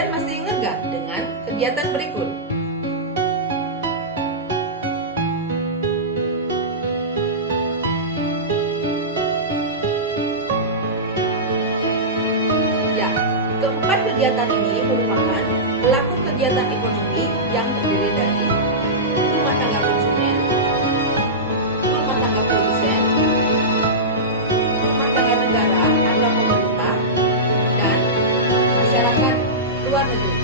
Kalian masih ingat gak dengan kegiatan berikut? Ya, keempat kegiatan ini merupakan pelaku kegiatan ekonomi yang terdiri dari rumah tangga konsumen, rumah tangga produsen, rumah tangga negara atau pemerintah, dan masyarakat luar negeri.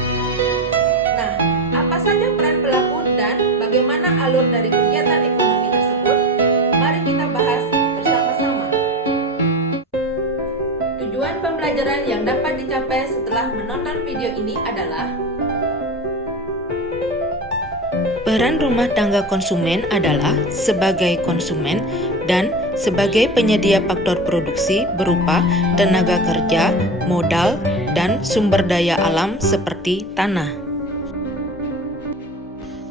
Nah, apa saja peran pelaku dan bagaimana alur dari kegiatan ekonomi tersebut? Mari kita bahas bersama-sama. Tujuan pembelajaran yang dapat dicapai setelah menonton video ini adalah: peran rumah tangga konsumen adalah sebagai konsumen dan sebagai penyedia faktor produksi berupa tenaga kerja, modal, dan sumber daya alam seperti tanah.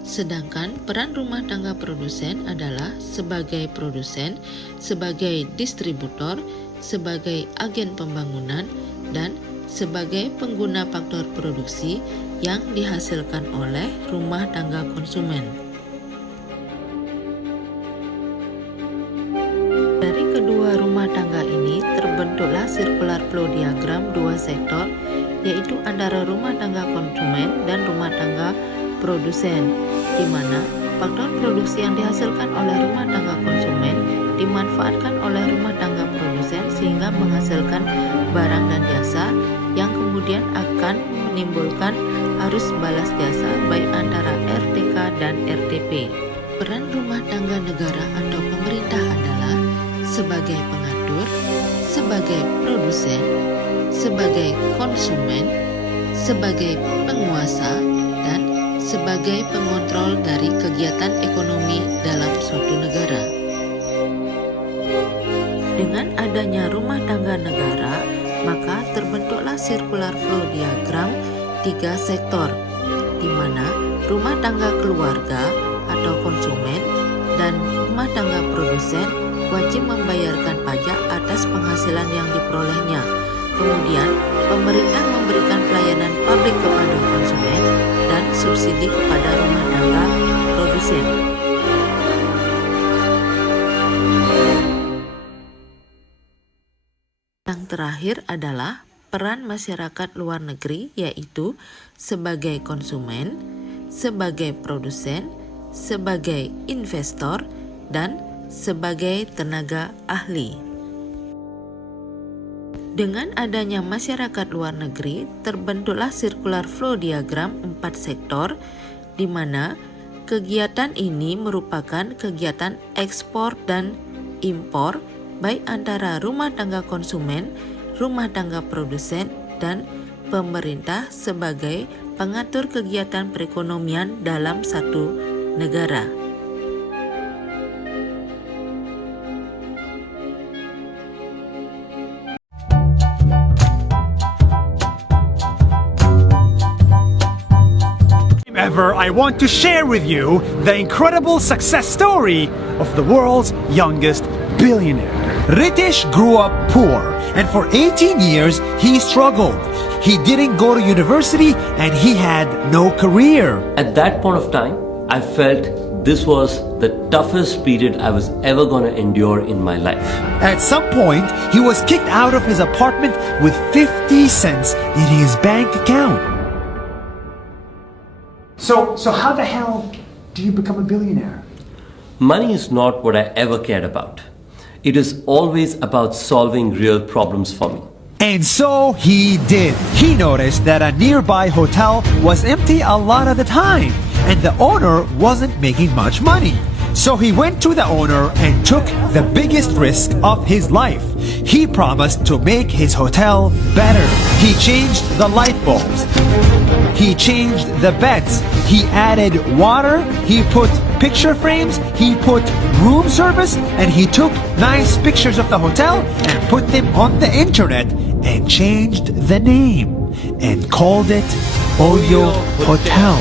Sedangkan peran rumah tangga produsen adalah sebagai produsen, sebagai distributor, sebagai agen pembangunan, dan sebagai pengguna faktor produksi yang dihasilkan oleh rumah tangga konsumen. Dari kedua rumah tangga ini terbentuklah circular flow diagram dua sektor, yaitu antara rumah tangga konsumen dan rumah tangga produsen, di mana faktor produksi yang dihasilkan oleh rumah tangga konsumen dimanfaatkan oleh rumah tangga produsen sehingga menghasilkan barang dan jasa yang kemudian akan menimbulkan arus balas jasa baik antara RTK dan RTP. Peran rumah tangga negara atau pemerintah adalah sebagai pengatur, sebagai produsen, sebagai konsumen, sebagai penguasa, dan sebagai pengontrol dari kegiatan ekonomi dalam suatu negara. Dengan adanya rumah tangga negara, maka terbentuklah circular flow diagram tiga sektor, di mana rumah tangga keluarga atau konsumen dan rumah tangga produsen wajib membayarkan pajak atas penghasilan yang diperolehnya. Kemudian, pemerintah memberikan pelayanan publik kepada konsumen dan subsidi kepada rumah tangga produsen. Yang terakhir adalah peran masyarakat luar negeri, yaitu sebagai konsumen, sebagai produsen, sebagai investor, dan sebagai tenaga ahli. Dengan adanya masyarakat luar negeri, terbentuklah circular flow diagram 4 sektor, di mana kegiatan ini merupakan kegiatan ekspor dan impor, baik antara rumah tangga konsumen, rumah tangga produsen, dan pemerintah sebagai pengatur kegiatan perekonomian dalam satu negara. I want to share with you the incredible success story of the world's youngest billionaire. Ritesh grew up poor, and for 18 years he struggled. He didn't go to university and he had no career. At that point of time, I felt this was the toughest period I was ever going to endure in my life. At some point, he was kicked out of his apartment with 50 cents in his bank account. So how the hell do you become a billionaire? Money is not what I ever cared about. It is always about solving real problems for me. And so he did. He noticed that a nearby hotel was empty a lot of the time, and the owner wasn't making much money. So he went to the owner and took the biggest risk of his life. He promised to make his hotel better. He changed the light bulbs. He changed the beds. He added water. He put picture frames. He put room service. And he took nice pictures of the hotel and put them on the internet and changed the name and called it Oyo Hotel.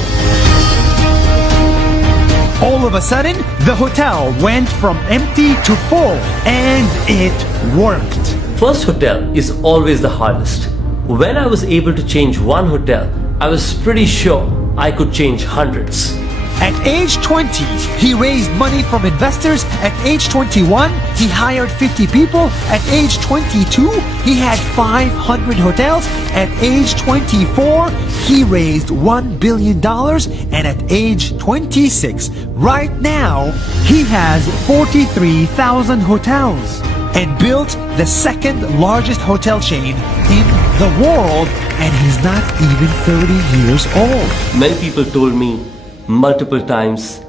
All of a sudden, the hotel went from empty to full, and it worked. First hotel is always the hardest. When I was able to change one hotel, I was pretty sure I could change hundreds. At age 20, he raised money from investors. At age 21, he hired 50 people. At age 22, he had 500 hotels. At age 24, he raised $1 billion. And at age 26, right now, he has 43,000 hotels and built the second largest hotel chain in the world. And he's not even 30 years old. Many people told me multiple times,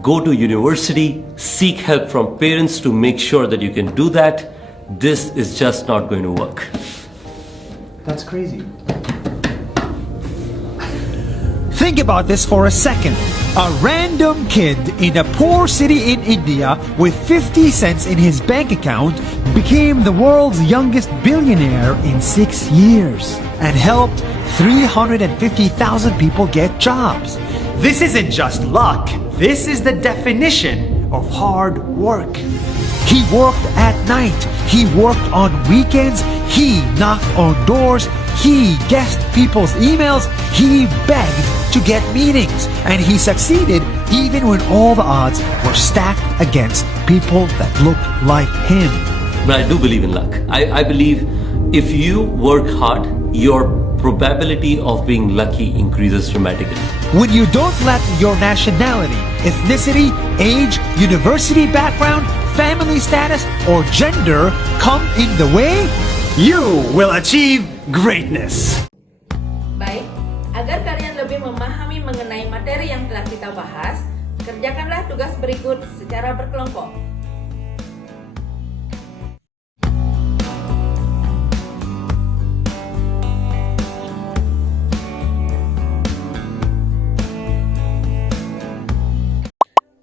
go to university, seek help from parents to make sure that you can do that. This is just not going to work. That's crazy. Think about this for a second. A random kid in a poor city in India with 50 cents in his bank account became the world's youngest billionaire in 6 years and helped 350,000 people get jobs. This isn't just luck. This is the definition of hard work. He worked at night. He worked on weekends. He knocked on doors. He guessed people's emails. He begged to get meetings. And he succeeded even when all the odds were stacked against people that looked like him. But I do believe in luck. I believe if you work hard, your probability of being lucky increases dramatically. When you don't let your nationality, ethnicity, age, university background, family status, or gender come in the way, you will achieve greatness. Baik, agar kalian lebih memahami mengenai materi yang telah kita bahas, kerjakanlah tugas berikut secara berkelompok.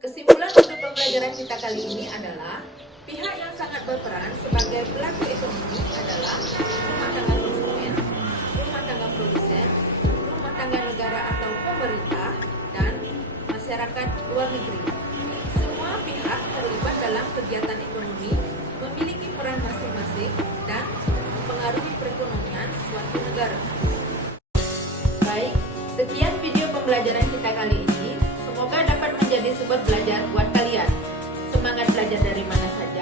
Kesimpulan untuk pembelajaran kita kali ini adalah pihak yang sangat berperan sebagai pelaku ekonomi adalah rumah tangga konsumen, rumah tangga produsen, rumah tangga negara atau pemerintah, dan masyarakat luar negeri. Semua pihak terlibat dalam kegiatan ekonomi memiliki peran masing-masing dan mempengaruhi perekonomian suatu negara. Baik, sekian video pembelajaran kita kali ini. Semoga dapat menjadi sumber belajar buat kalian. Semangat belajar dari mana saja.